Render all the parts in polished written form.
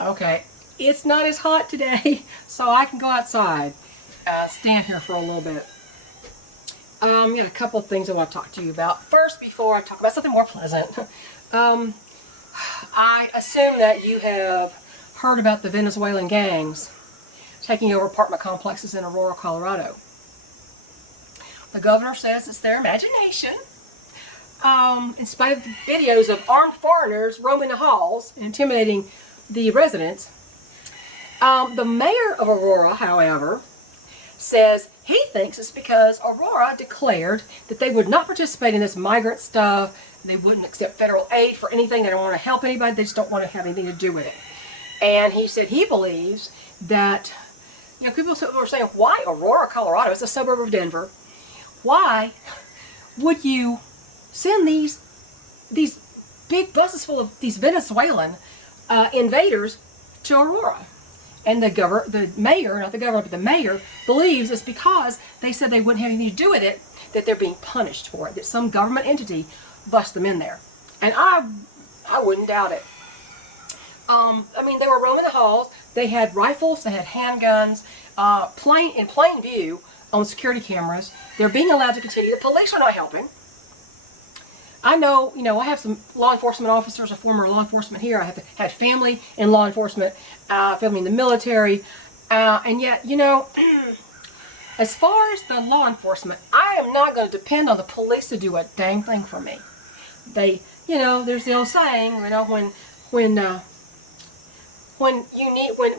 Okay, it's not as hot today, so I can go outside, stand here for a little bit. Got a couple of things I want to talk to you about. First, before I talk about something more pleasant, I assume that you have heard about the Venezuelan gangs taking over apartment complexes in Aurora, Colorado. The governor says it's their imagination. In spite of the videos of armed foreigners roaming the halls and intimidating the residents. The mayor of Aurora, however, says he thinks it's because Aurora declared that they would not participate in this migrant stuff. They wouldn't accept federal aid for anything. They don't want to help anybody. They just don't want to have anything to do with it. And he said he believes that, people were saying, why Aurora, Colorado? It's a suburb of Denver. Why would you send these big buses full of these Venezuelan invaders to Aurora? And the mayor believes it's because they said they wouldn't have anything to do with it, that they're being punished for it, that some government entity bust them in there. And I wouldn't doubt it. They were roaming the halls. They had rifles, they had handguns, in plain view on security cameras. They're being allowed to continue. The police are not helping. I know, I have some law enforcement officers, a former law enforcement here. I have had family in law enforcement, family in the military. And yet, as far as the law enforcement, I am not going to depend on the police to do a dang thing for me. They, there's the old saying,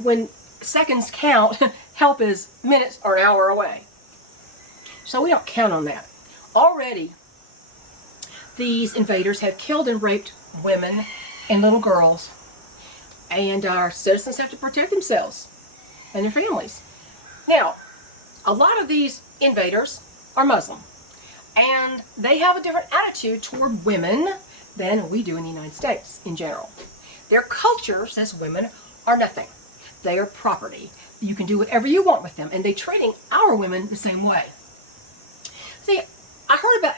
when seconds count, help is minutes or an hour away. So we don't count on that. Already, these invaders have killed and raped women and little girls, and our citizens have to protect themselves and their families. Now, a lot of these invaders are Muslim, and they have a different attitude toward women than we do in the United States in general. Their culture says women are nothing. They are property. You can do whatever you want with them, and they're treating our women the same way. See, I heard about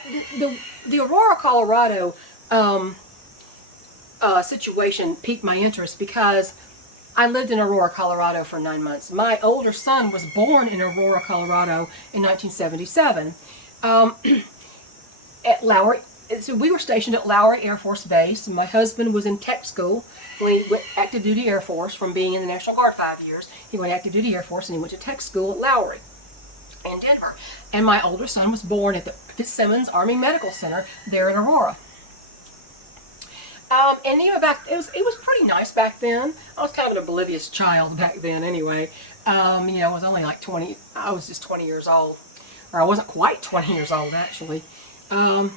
the Aurora, Colorado situation piqued my interest because I lived in Aurora, Colorado for 9 months. My older son was born in Aurora, Colorado in 1977 at Lowry. So we were stationed at Lowry Air Force Base, and my husband was in tech school when he went active duty Air Force from being in the National Guard 5 years. He went active duty Air Force and he went to tech school at Lowry in Denver. And my older son was born at the Fitzsimmons Army Medical Center there in Aurora. And it was pretty nice back then. I was kind of an oblivious child back then anyway. I was only like 20, I was just 20 years old. Or I wasn't quite 20 years old actually. I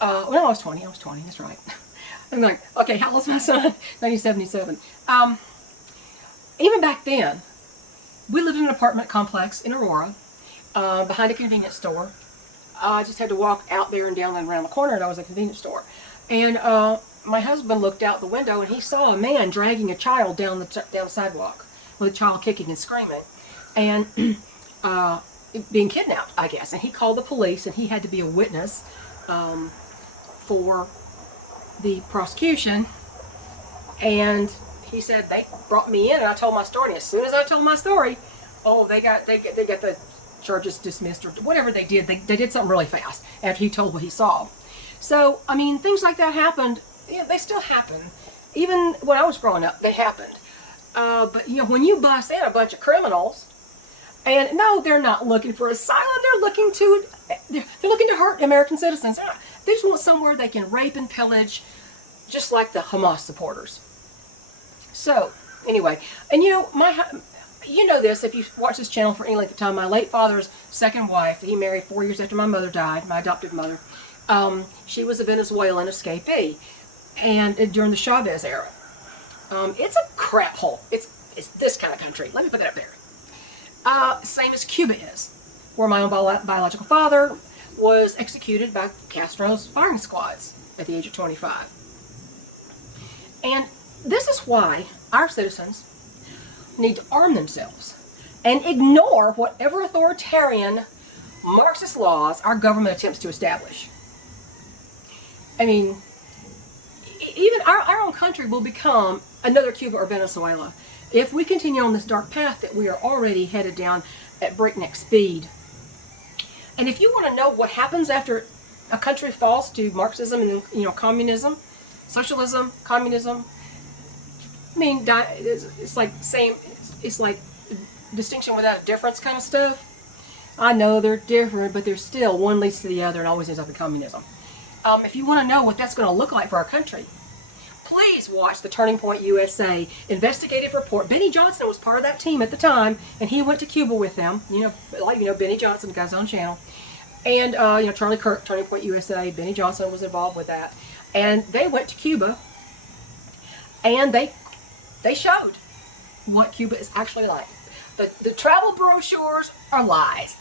was 20, that's right. I'm like, okay, how old's my son? 1977. Even back then, we lived in an apartment complex in Aurora, behind a convenience store. I just had to walk out there and down and around the corner, and I was a convenience store. And my husband looked out the window, and he saw a man dragging a child down the sidewalk, with a child kicking and screaming, and being kidnapped, I guess. And he called the police, and he had to be a witness for the prosecution. And he said they brought me in, and I told my story. And as soon as I told my story, they got the charges dismissed or whatever they did. They did something really fast after he told what he saw. So things like that happened. Yeah, they still happen. Even when I was growing up, they happened. But when you bust in a bunch of criminals, and no, they're not looking for asylum. They're looking to hurt American citizens. They just want somewhere they can rape and pillage, just like the Hamas supporters. So, anyway, and this if you've watched this channel for any length of time, my late father's second wife, he married 4 years after my mother died, my adopted mother. She was a Venezuelan escapee, and during the Chavez era. It's a crap hole. It's this kind of country. Let me put that up there. Same as Cuba is, where my own biological father was executed by Castro's firing squads at the age of 25. And this is why our citizens need to arm themselves and ignore whatever authoritarian Marxist laws our government attempts to establish. even our own country will become another Cuba or Venezuela if we continue on this dark path that we are already headed down at breakneck speed. And if you want to know what happens after a country falls to Marxism and, you know, communism, socialism, communism, I mean, it's like same, it's like distinction without a difference kind of stuff. I know they're different, but they're still, one leads to the other and always ends up in communism. If you want to know what that's going to look like for our country, please watch the Turning Point USA investigative report. Benny Johnson was part of that team at the time, and he went to Cuba with them. You know, Benny Johnson, the guy's own channel, and you know, Charlie Kirk, Turning Point USA. Benny Johnson was involved with that, and they went to Cuba, and they showed what Cuba is actually like. The travel brochures are lies.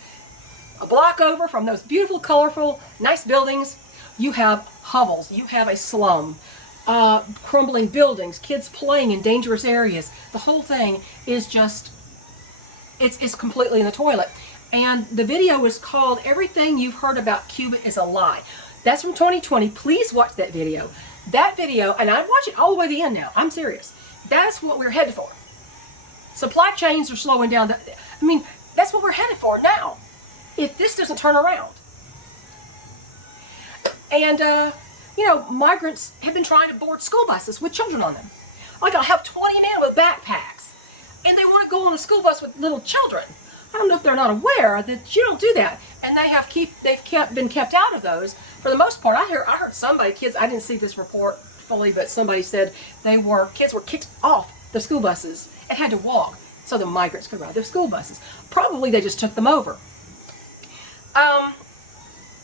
A block over from those beautiful, colorful, nice buildings, you have hovels. You have a slum. Crumbling buildings, kids playing in dangerous areas. The whole thing is just, it's completely in the toilet. And the video is called Everything You've Heard About Cuba is a Lie. That's from 2020. Please watch that video. That video, and I'd watch it all the way to the end now. I'm serious. That's what we're headed for. Supply chains are slowing down. I mean, that's what we're headed for now, if this doesn't turn around. And, you know, migrants have been trying to board school buses with children on them. Like, I'll have 20 men with backpacks, and they want to go on a school bus with little children. I don't know if they're not aware that you don't do that. And they've been kept out of those for the most part. I heard somebody, kids, I didn't see this report fully, but somebody said kids were kicked off the school buses and had to walk so the migrants could ride their school buses. Probably they just took them over.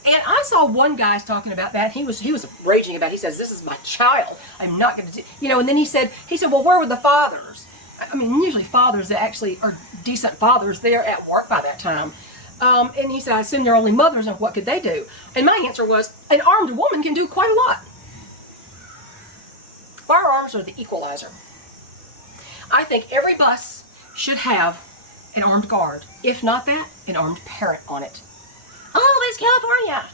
And I saw one guy talking about that. He was raging about it. He says, "This is my child. I'm not going to do," you know. And then he said, "Well, where were the fathers?" I mean, usually fathers that actually are decent fathers, they're at work by that time. And he said, "I assume they're only mothers, and what could they do?" And my answer was, an armed woman can do quite a lot. Firearms are the equalizer. I think every bus should have an armed guard. If not that, an armed parent on it. Oh, it's California.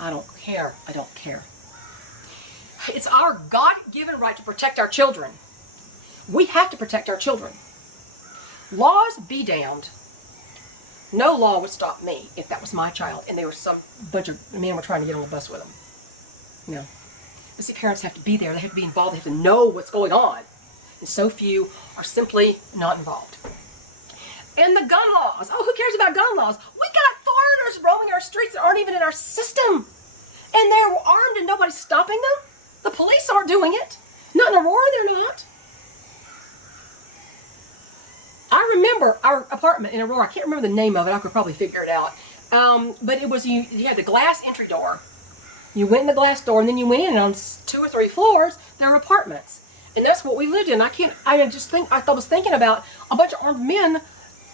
I don't care. I don't care. It's our God-given right to protect our children. We have to protect our children. Laws be damned. No law would stop me if that was my child and there was some bunch of men were trying to get on the bus with them. No. But see, parents have to be there. They have to be involved. They have to know what's going on. And so few are simply not involved. And the gun laws. Oh, who cares about gun laws? We got foreigners roaming our streets that aren't even in our system. And they're armed and nobody's stopping them. The police aren't doing it. Not in Aurora, they're not. I remember our apartment in Aurora. I can't remember the name of it. I could probably figure it out. But it was, you had the glass entry door. You went in the glass door and then you went in, and on 2 or 3 floors, there were apartments. And that's what we lived in. I was thinking about a bunch of armed men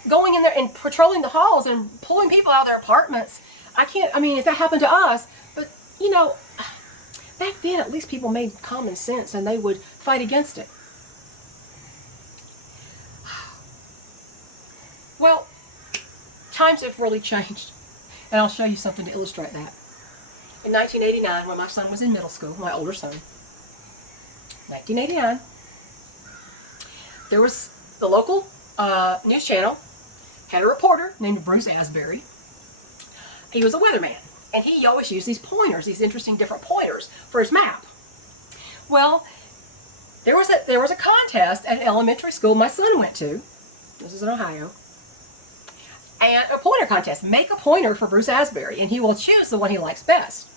going in there and patrolling the halls and pulling people out of their apartments. I mean, if that happened to us, but, you know, back then at least people made common sense and they would fight against it. Well, times have really changed, and I'll show you something to illustrate that. In 1989, when my son was in middle school, my older son, 1989, there was the local news channel had a reporter named Bruce Asbury. He was a weatherman, and he always used these pointers, these interesting different pointers for his map. Well, there was a contest at an elementary school my son went to. This is in Ohio. And a pointer contest. Make a pointer for Bruce Asbury, and he will choose the one he likes best.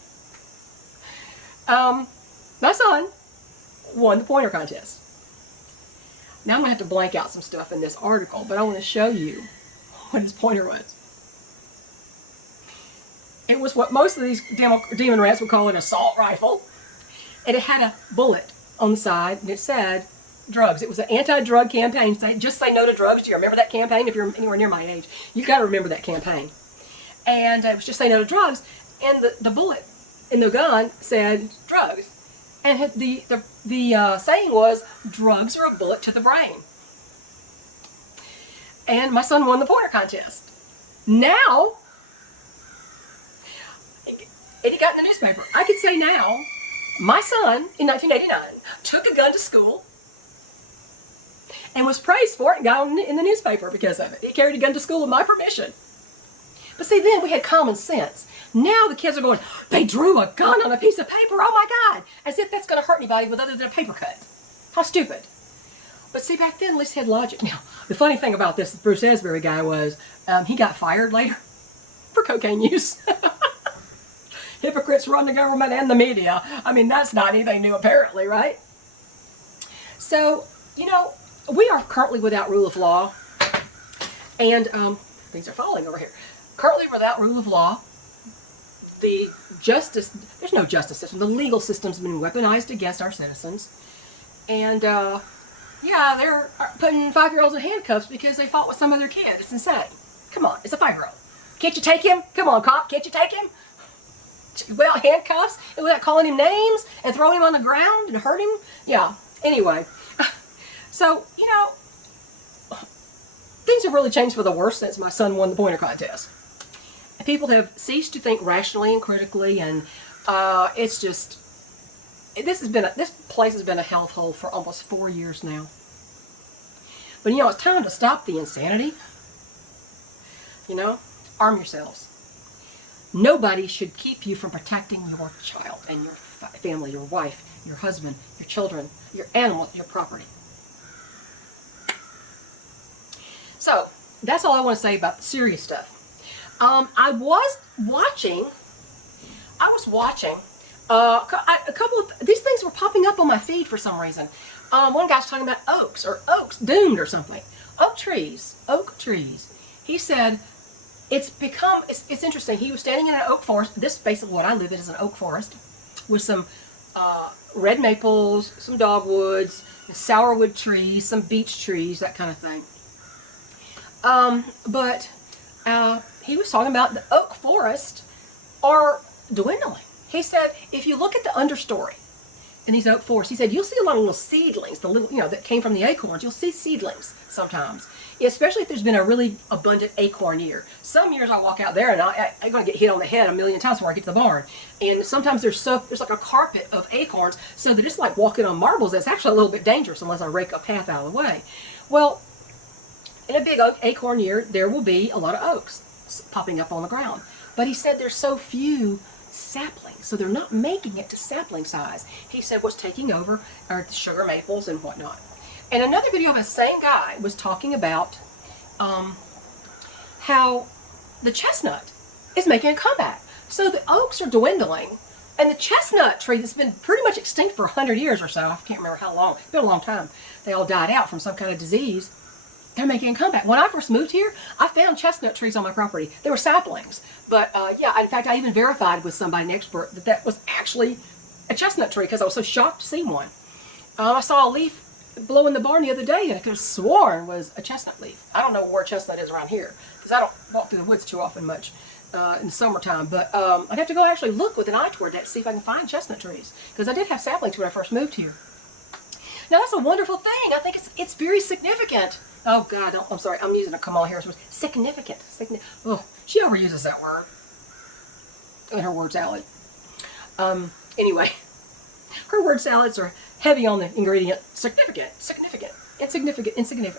My son won the pointer contest. Now I'm going to have to blank out some stuff in this article, but I want to show you what his pointer was. It was what most of these demon rats would call an assault rifle. And it had a bullet on the side, and it said drugs. It was an anti-drug campaign. Just say no to drugs. Do you remember that campaign? If you're anywhere near my age, you've got to remember that campaign. And it was just say no to drugs. And the bullet in the gun said drugs. And the saying was, drugs are a bullet to the brain. And my son won the pointer contest. Now, and he got in the newspaper. I could say now My son, in 1989, took a gun to school and was praised for it and got in the newspaper because of it. He carried a gun to school with my permission. But see, then we had common sense. Now the kids are going, they drew a gun on a piece of paper, oh my God, as if that's going to hurt anybody with other than a paper cut. How stupid. But see, back then, at least had logic. Now, the funny thing about this Bruce Asbury guy was he got fired later for cocaine use. Hypocrites run the government and the media. I mean, that's not anything new, apparently, right? So, you know, we are currently without rule of law. And things are falling over here. Currently without rule of law. The justice, there's no justice system. The legal system's been weaponized against our citizens. And, yeah, they're putting 5-year-olds in handcuffs because they fought with some other kid. It's insane. Come on, it's a 5-year-old. Can't you take him? Come on, cop, can't you take him? Without handcuffs and without calling him names and throwing him on the ground and hurt him? Yeah, anyway. So, you know, things have really changed for the worse since my son won the pointer contest. People have ceased to think rationally and critically, and it's just, this place has been a hellhole for almost 4 years now. But you know, it's time to stop the insanity. You know, arm yourselves. Nobody should keep you from protecting your child and your family, your wife, your husband, your children, your animal, your property. So, that's all I want to say about the serious stuff. I was watching a couple of these things were popping up on my feed for some reason. One guy's talking about oaks doomed or something. Oak trees. He said it's interesting. He was standing in an oak forest. This is basically what I live in, is an oak forest with some red maples, some dogwoods, sourwood trees, some beech trees, that kind of thing. But he was talking about the oak forest are dwindling. He said, if you look at the understory in these oak forests, he said, you'll see a lot of little seedlings, the little, you know, that came from the acorns. You'll see seedlings sometimes, especially if there's been a really abundant acorn year. Some years I walk out there and I'm going to get hit on the head a million times before I get to the barn. And sometimes there's like a carpet of acorns, so they're just like walking on marbles. That's actually a little bit dangerous unless I rake a path out of the way. Well, in a big acorn year, there will be a lot of oaks popping up on the ground. But he said there's so few saplings, so they're not making it to sapling size. He said what's taking over are the sugar maples and whatnot. And another video of the same guy was talking about how the chestnut is making a comeback. So the oaks are dwindling, and the chestnut tree that's been pretty much extinct for 100 years or so, I can't remember how long, it's been a long time, they all died out from some kind of disease. They're making a comeback. When I first moved here, I found chestnut trees on my property. They were saplings. But yeah, in fact, I even verified with somebody, an expert, that that was actually a chestnut tree because I was so shocked to see one. I saw a leaf blow in the barn the other day and I could have sworn was a chestnut leaf. I don't know where chestnut is around here because I don't walk through the woods too often much in the summertime. But I'd have to go actually look with an eye toward that to see if I can find chestnut trees because I did have saplings when I first moved here. Now that's a wonderful thing. I think it's very significant. Oh God, I'm sorry. I'm using a Kamal Harris word. Significant. Oh, she overuses that word in her word salad. Anyway, her word salads are heavy on the ingredient. Significant. Insignificant.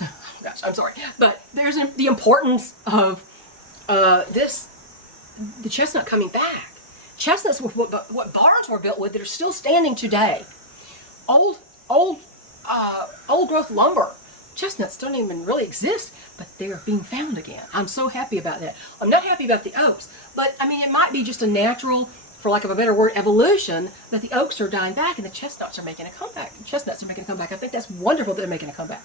Oh, gosh, I'm sorry. But there's the importance of the chestnut coming back. Chestnuts were what barns were built with that are still standing today. Old growth lumber. Chestnuts don't even really exist, but they're being found again. I'm so happy about that. I'm not happy about the oaks, but I mean, it might be just a natural, for lack of a better word, evolution that the oaks are dying back and the chestnuts are making a comeback. The chestnuts are making a comeback. I think that's wonderful that they're making a comeback.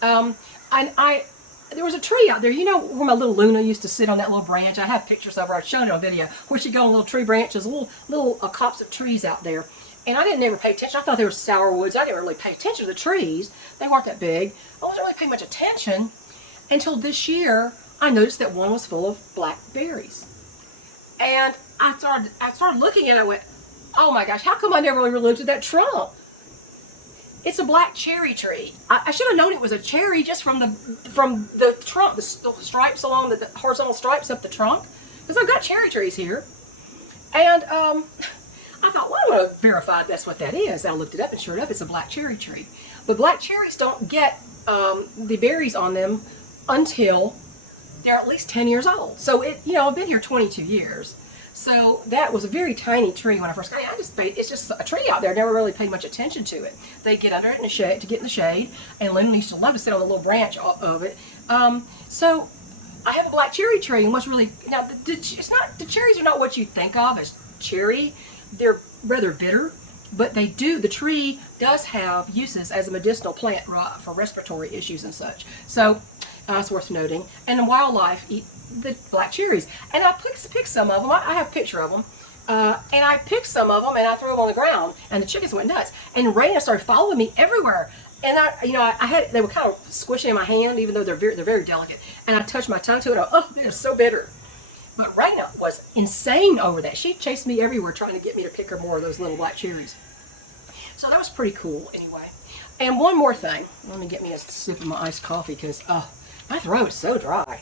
There was a tree out there, you know, where my little Luna used to sit on that little branch. I have pictures of her. I've shown it on video, where she'd go on little tree branches, little copse of trees out there. And I didn't ever pay attention. I thought they were sourwoods. I didn't really pay attention to the trees. They weren't that big. I wasn't really paying much attention until this year. I noticed that one was full of black berries. And I started looking at it and went, oh my gosh, how come I never really looked at that trunk? It's a black cherry tree. I should have known it was a cherry just from the trunk, the stripes along the horizontal stripes up the trunk. Because I've got cherry trees here. And I thought, well, I'm going to verify that's what that is. And I looked it up, and sure enough, it's a black cherry tree. But black cherries don't get the berries on them until they're at least 10 years old. So I've been here 22 years. So that was a very tiny tree when I first got it. It's just a tree out there. I never really paid much attention to it. They get under it in the shade to get in the shade, and Lyndon used to love to sit on the little branch of it. So I have a black cherry tree, and what's really now the cherries are not what you think of as cherry. They're rather bitter, but the tree does have uses as a medicinal plant for respiratory issues and such. So it's worth noting. And the wildlife eat the black cherries. And I picked some of them. I have a picture of them. And I picked some of them and I threw them on the ground. And the chickens went nuts. And Raina started following me everywhere. And they were kind of squishing in my hand, even though they're very delicate. And I touched my tongue to it. Oh, they're so bitter. But Raina was insane over that. She chased me everywhere trying to get me to pick her more of those little black cherries. So that was pretty cool anyway. And one more thing. Let me get me a sip of my iced coffee because my throat is so dry.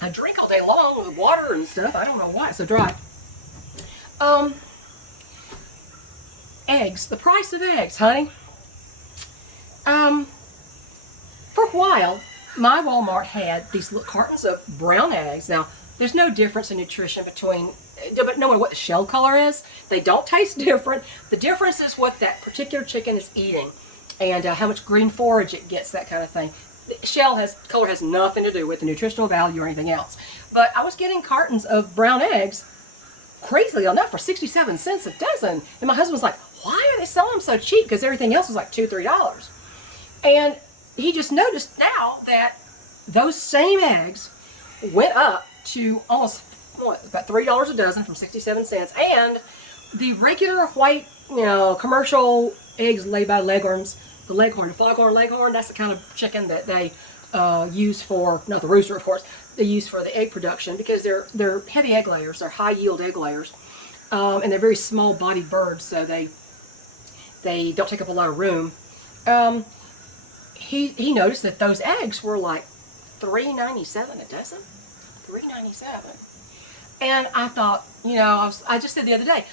I drink all day long with water and stuff. I don't know why it's so dry. Eggs. The price of eggs, honey. For a while, my Walmart had these little cartons of brown eggs. Now, there's no difference in nutrition between, but no matter what the shell color is, they don't taste different. The difference is what that particular chicken is eating and how much green forage it gets, that kind of thing. The color has nothing to do with the nutritional value or anything else. But I was getting cartons of brown eggs, crazily enough, for 67 cents a dozen. And my husband was like, why are they selling them so cheap? Because everything else was like $2, $3. And he just noticed now that those same eggs went up to almost, about $3 a dozen from 67 cents. And the regular white, commercial eggs laid by Leghorns, the foghorn leghorn, that's the kind of chicken that they use for, not the rooster of course, they use for the egg production because they're heavy egg layers, they're high yield egg layers, and they're very small bodied birds, so they don't take up a lot of room. He noticed that those eggs were like $3.97 a dozen, $3.97, and I thought, I just said the other day,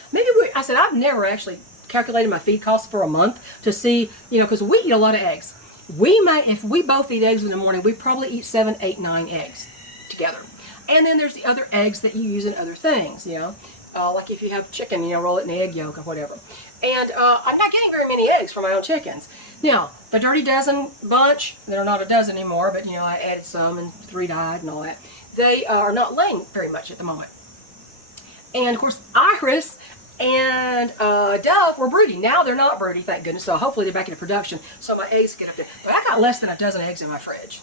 I said I've never actually calculated my feed costs for a month to see, because we eat a lot of eggs. If we both eat eggs in the morning, we probably eat 7, 8, 9 eggs together. And then there's the other eggs that you use in other things, like if you have chicken, roll it in the egg yolk or whatever. And I'm not getting very many eggs from my own chickens. Now, the Dirty Dozen bunch, they're not a dozen anymore, but I added some and 3 died and all that. They are not laying very much at the moment. And of course, Iris and Dove were broody. Now they're not broody, thank goodness. So hopefully they're back into production. So my eggs get up there. But I got less than a dozen eggs in my fridge.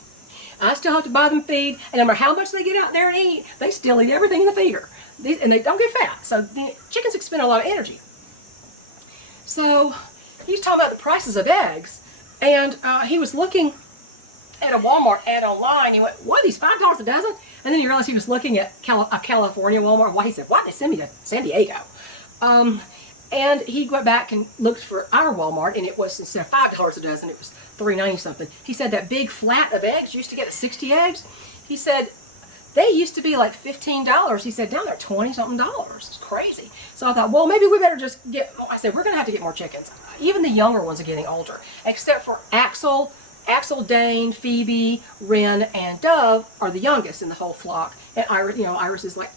I still have to buy them feed. And no matter how much they get out there and eat, they still eat everything in the feeder. And they don't get fat. So the chickens expend a lot of energy. So he was talking about the prices of eggs. And he was looking at a Walmart ad online. He went, what, these $5 a dozen? And then he realized he was looking at a California Walmart. Why, he said, why'd they send me to San Diego? And he went back and looked for our Walmart, and it was, instead of $5 a dozen, it was $3.90 something. He said that big flat of eggs, you used to get 60 eggs. He said they used to be like $15. He said now they're $20 something. It's crazy. So I thought, well, maybe we better just I said, we're going to have to get more chickens. Even the younger ones are getting older, except for Axel, Dane, Phoebe, Wren, and Dove are the youngest in the whole flock. And Iris is like,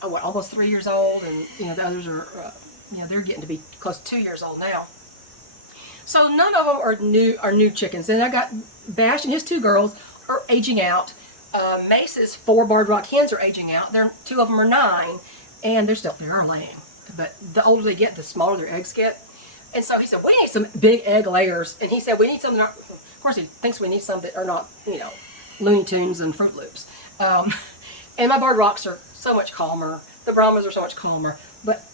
almost 3 years old, and the others are, they're getting to be close to 2 years old now. So none of them are new chickens. And I got Bash and his 2 girls are aging out. Mace's 4 barred rock hens are aging out. 2 of them are 9, and they are laying. But the older they get, the smaller their eggs get. And so he said, we need some big egg layers. And he said, we need some that are, of course he thinks we need some that are not, Looney Tunes and Fruit Loops. And my barred rocks are so much calmer. The Brahmas are so much calmer. But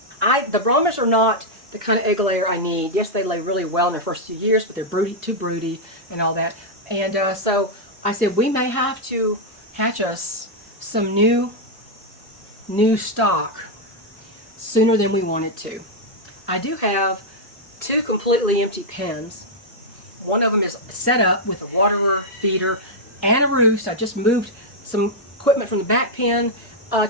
the Brahmas are not the kind of egg layer I need. Yes, they lay really well in their first few years, but they're too broody and all that. And so I said, we may have to hatch us some new stock sooner than we wanted to. I do have 2 completely empty pens. One of them is set up with a waterer, feeder, and a roost. I just moved some equipment from the back pen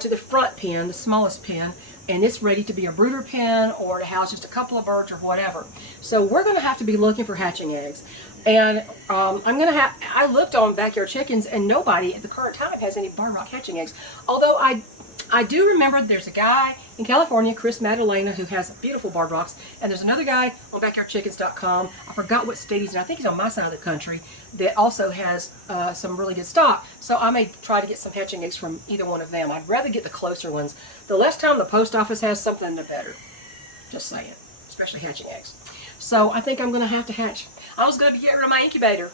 to the front pen, the smallest pen, and it's ready to be a brooder pen or to house just a couple of birds or whatever. So we're going to have to be looking for hatching eggs. And I looked on Backyard Chickens, and nobody at the current time has any barn rock hatching eggs. Although I do remember there's a guy in California, Chris Madalena, who has beautiful barn rocks, and there's another guy on backyardchickens.com. I forgot what state he's in. I think he's on my side of the country, that also has some really good stock. So I may try to get some hatching eggs from either one of them. I'd rather get the closer ones. The less time the post office has something, the better. Just saying, especially hatching eggs. So I think I'm going to have to hatch. I was going to get rid of my incubator,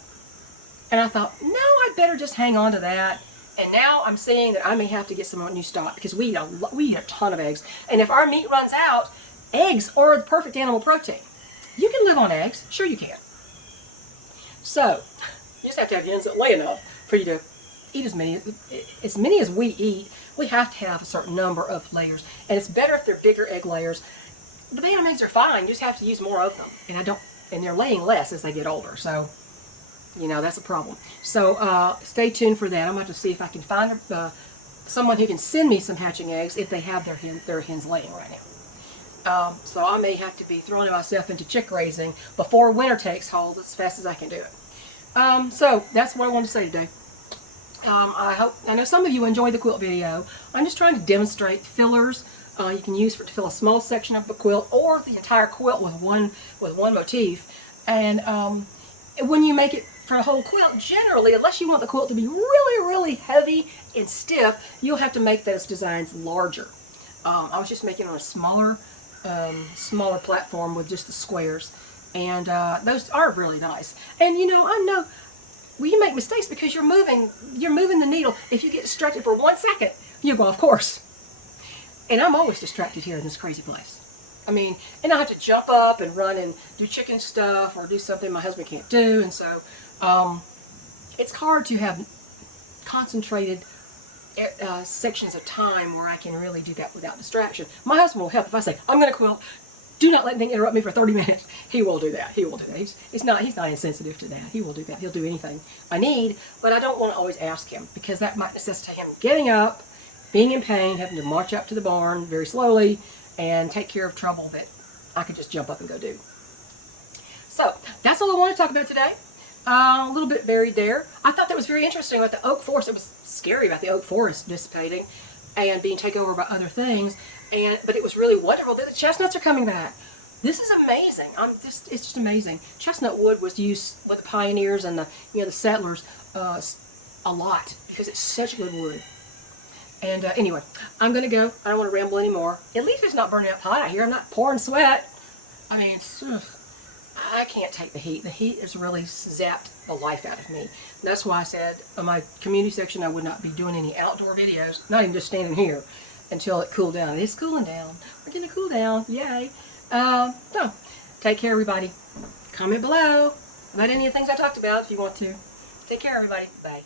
and I thought, no, I'd better just hang on to that. And now I'm seeing that I may have to get some new stock, because we eat a ton of eggs. And if our meat runs out, eggs are the perfect animal protein. You can live on eggs. Sure you can. So you just have to have hens that lay enough for you to eat as many as we eat. We have to have a certain number of layers. And it's better if they're bigger egg layers. The Bantam eggs are fine. You just have to use more of them. And they're laying less as they get older. So, you know, that's a problem. So stay tuned for that. I'm going to see if I can find someone who can send me some hatching eggs if they have their hens laying right now. So I may have to be throwing myself into chick raising before winter takes hold as fast as I can do it. So that's what I wanted to say today. I know some of you enjoyed the quilt video. I'm just trying to demonstrate fillers you can use to fill a small section of the quilt or the entire quilt with one motif. And when you make it for a whole quilt, generally, unless you want the quilt to be really, really heavy and stiff, you'll have to make those designs larger. I was just making on a smaller platform with just the squares, and those are really nice. And you know, I know you make mistakes because you're moving the needle. If you get distracted for 1 second, you go off course. And I'm always distracted here in this crazy place. I mean, and I have to jump up and run and do chicken stuff or do something my husband can't do, and so it's hard to have concentrated sections of time where I can really do that without distraction. My husband will help if I say, I'm going to quilt. Do not let anything interrupt me for 30 minutes. He will do that. He will do that. He's not insensitive to that. He will do that. He'll do anything I need, but I don't want to always ask him because that might necessitate him getting up, being in pain, having to march up to the barn very slowly, and take care of trouble that I could just jump up and go do. So that's all I want to talk about today. A little bit varied there. I thought that was very interesting about the oak forest. It was scary about the oak forest dissipating and being taken over by other things, but it was really wonderful that the chestnuts are coming back. This is amazing. It's just amazing. Chestnut wood was used with the pioneers and the settlers a lot because it's such good wood. And anyway, I'm going to go. I don't want to ramble anymore. At least it's not burning up hot out here. I'm not pouring sweat. I mean, I can't take the heat. The heat has really zapped the life out of me. And that's why I said on my community section I would not be doing any outdoor videos, not even just standing here, until it cooled down. It's cooling down. We're getting to cool down. Yay. So, take care, everybody. Comment below about any of the things I talked about if you want to. Take care, everybody. Bye.